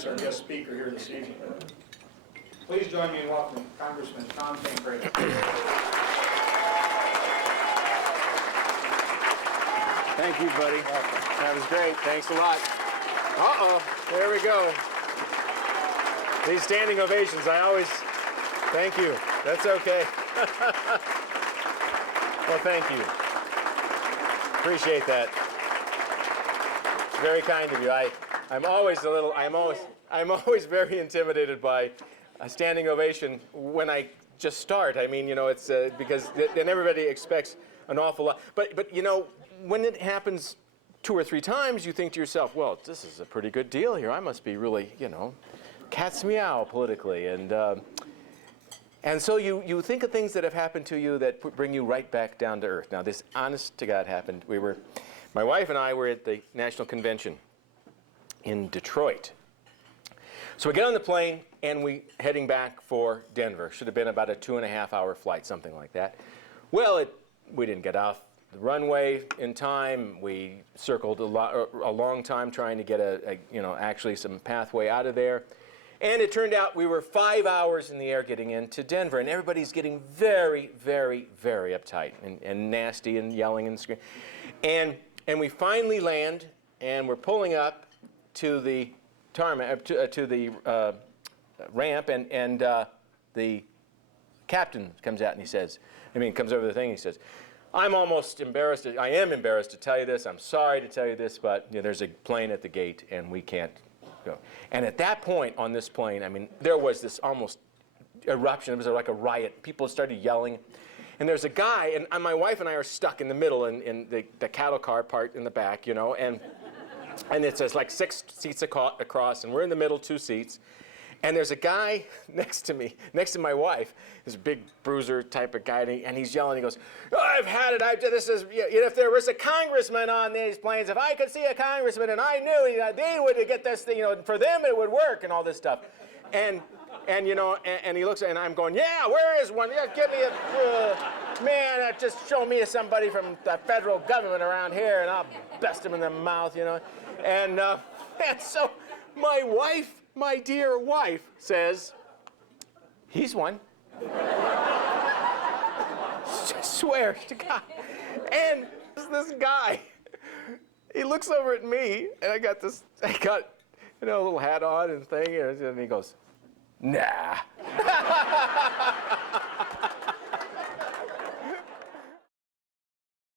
introduce our guest speaker here this evening. Please join me in welcoming Congressman Tancredo. Thank you, buddy. That was great. Thanks a lot. Uh-oh. There we go. These standing ovations, I always... Thank you. That's okay. Well, thank you. Appreciate that. It's very kind of you. I'm always very intimidated by a standing ovation when I just start. I mean, you know, it's because then everybody expects an awful lot. But you know, when it happens 2 or 3 times, you think to yourself, well, this is a pretty good deal here. I must be really, you know, cat's meow politically. And so you think of things that have happened to you that bring you right back down to earth. Now, this honest to God happened. My wife and I were at the National Convention in Detroit. So we get on the plane and we heading back for Denver. Should have been about a 2.5-hour flight, something like that. Well, we didn't get off the runway in time. We circled a long time trying to get actually some pathway out of there. And it turned out we were 5 hours in the air getting into Denver, and everybody's getting very, very, very uptight and nasty and yelling and screaming. And we finally land, and we're pulling up to the tarmac, to the ramp, and the captain comes out and he says, comes over the thing and he says, I am embarrassed to tell you this. I'm sorry to tell you this, but you know, there's a plane at the gate, and we can't go. And at that point on this plane, there was this almost eruption. It was like a riot. People started yelling. And there's a guy, and my wife and I are stuck in the middle in the cattle car part in the back, you know, and it's like 6 seats across, and we're in the middle, 2 seats. And there's a guy next to me, next to my wife, this big bruiser type of guy, and he's yelling. He goes, oh, I've had it. If there was a congressman on these planes, if I could see a congressman and I knew they would get this thing, you know, for them it would work and all this stuff. And you know, and he looks, and I'm going, yeah, where is one? Yeah, give me a, man, just show me somebody from the federal government around here, and I'll bust him in the mouth, you know. And so my wife, my dear wife, says, he's one. Swear to God. And this guy, he looks over at me, and I got you know, a little hat on and thing, and he goes, nah.